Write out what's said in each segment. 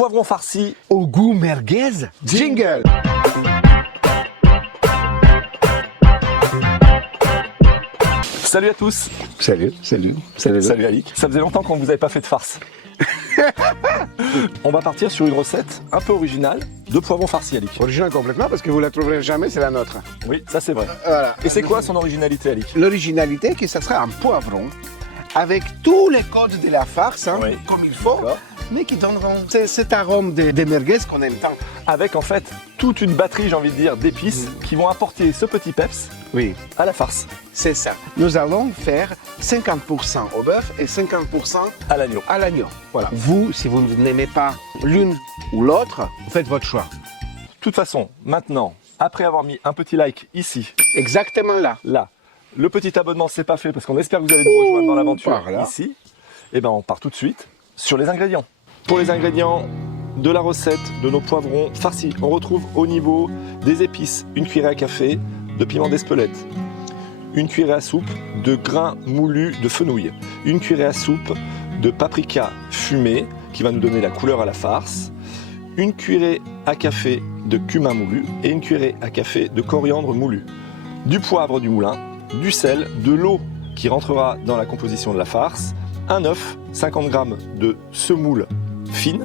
poivrons farcis. Au goût merguez, jingle. Salut à tous. Salut. Salut Alic. Ça faisait longtemps qu'on vous avait pas fait de farce. On va partir sur une recette un peu originale de poivrons farcis, Alic. Original complètement parce que vous la trouverez jamais, c'est la nôtre. Oui, ça c'est vrai. Voilà. Et c'est quoi son originalité, Alic? L'originalité, que ça sera un poivron avec tous les codes de la farce, hein, Oui. comme il faut, D'accord. mais qui donneront cet arôme des merguez qu'on aime tant. Avec en fait toute une batterie, j'ai envie de dire, d'épices qui vont apporter ce petit peps Oui, à la farce, c'est ça. Nous allons faire 50% au bœuf et 50% à l'agneau. à l'agneau. Voilà. Vous, si vous n'aimez pas l'une ou l'autre, vous faites votre choix. De toute façon, maintenant, après avoir mis un petit like ici, Exactement là. là, le petit abonnement c'est pas fait parce qu'on espère que vous allez nous rejoindre dans l'aventure par là. ici, et ben on part tout de suite sur les ingrédients. Pour les ingrédients de la recette de nos poivrons farcis, on retrouve au niveau des épices une cuillerée à café de piment d'Espelette, une cuillerée à soupe de grains moulus de fenouil, une cuillerée à soupe de paprika fumé qui va nous donner la couleur à la farce, une cuillerée à café de cumin moulu et une cuillerée à café de coriandre moulu, du poivre du moulin, du sel, de l'eau qui rentrera dans la composition de la farce, un œuf, 50 g de semoule fine,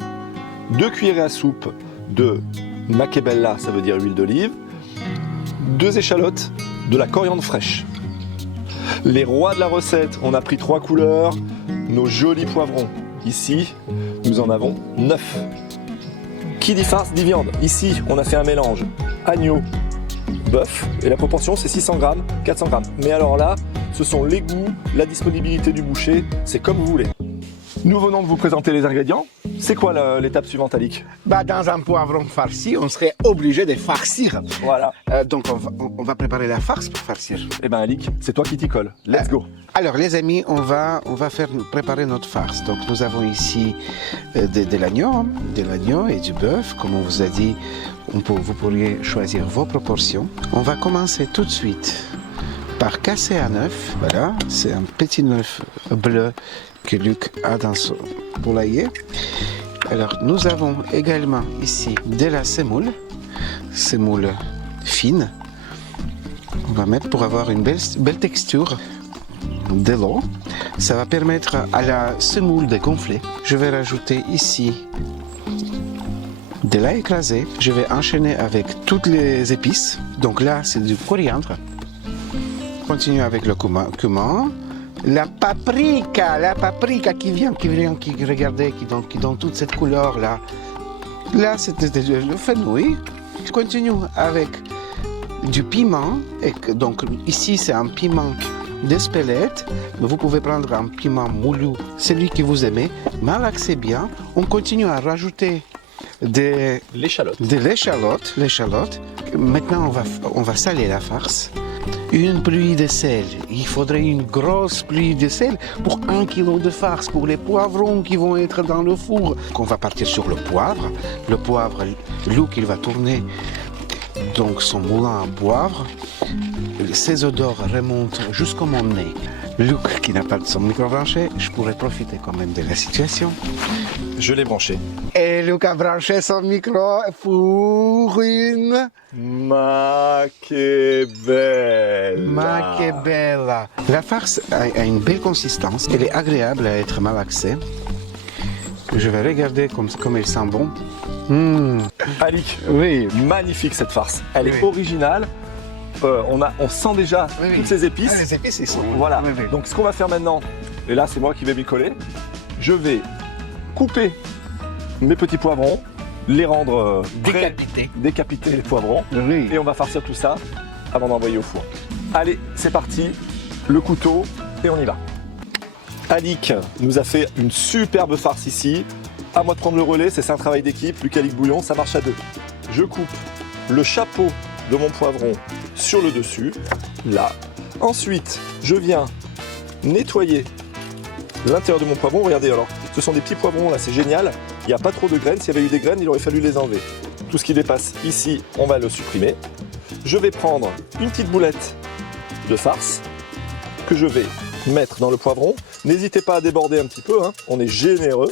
2 cuillerées à soupe de makebella, ça veut dire huile d'olive, 2 échalotes, de la coriandre fraîche. Les rois de la recette, on a pris 3 couleurs, nos jolis poivrons. Ici, nous en avons 9. Qui dit farce dit viande. Ici, on a fait un mélange agneau, bœuf, et la proportion c'est 600 g, 400 g. Mais alors là, ce sont les goûts, la disponibilité du boucher, c'est comme vous voulez. Nous venons de vous présenter les ingrédients. C'est quoi l'étape suivante, Alic? Dans un poivron farci, on serait obligé de farcir. Voilà. Donc on va préparer la farce pour farcir. Eh ben Alic, c'est toi qui t'y colle. Let's go. Alors les amis, on va préparer notre farce. Donc nous avons ici de l'agneau et du bœuf. Comme on vous a dit, vous pourriez choisir vos proportions. On va commencer tout de suite par casser un œuf. Voilà, c'est un petit œuf bleu que Luc a dans son poulailler. Alors nous avons également ici de la semoule fine. On va mettre pour avoir une belle texture de l'eau. Ça va permettre à la semoule de gonfler. Je vais rajouter ici de l'ail écrasé. Je vais enchaîner avec toutes les épices. Donc là, c'est du coriandre. Continue avec le cumin. La paprika regardez, qui donne toute cette couleur là. Là, c'est le fenouil. Je continue avec du piment. Donc ici, c'est un piment d'Espelette. Vous pouvez prendre un piment moulu, celui que vous aimez. Malaxez bien. On continue à rajouter de l'échalote. Maintenant, on va saler la farce. Une pluie de sel. Il faudrait une grosse pluie de sel pour 1 kg de farce, pour les poivrons qui vont être dans le four. On va partir sur le poivre. Le poivre, Luc, il va tourner donc son moulin à poivre. Ces odeurs remontent jusqu'à mon nez. Luc, qui n'a pas de son micro branché, je pourrais profiter quand même de la situation. Je l'ai branché. Et Luc a branché son micro pour une... Makebella. La farce a une belle consistance. Elle est agréable à être malaxée. Je vais regarder comme elle sent bon. Alic, Oui. magnifique cette farce. Elle est Oui. originale. On sent déjà toutes ces épices. Les épices, ils sont... Voilà. Oui, oui. Donc ce qu'on va faire maintenant, et là c'est moi qui vais m'y coller, je vais couper mes petits poivrons, les rendre décapiter les poivrons, Oui. et on va farcir tout ça avant d'envoyer au four. Allez, c'est parti, le couteau, et on y va. Alic nous a fait une superbe farce ici. À moi de prendre le relais, c'est un travail d'équipe. Luc Alic Bouillon, ça marche à deux. Je coupe le chapeau de mon poivron sur le dessus, là. Ensuite, je viens nettoyer l'intérieur de mon poivron. Regardez, alors, ce sont des petits poivrons, là, c'est génial. Il n'y a pas trop de graines. S'il y avait eu des graines, il aurait fallu les enlever. Tout ce qui dépasse ici, on va le supprimer. Je vais prendre une petite boulette de farce que je vais mettre dans le poivron. N'hésitez pas à déborder un petit peu, hein. On est généreux.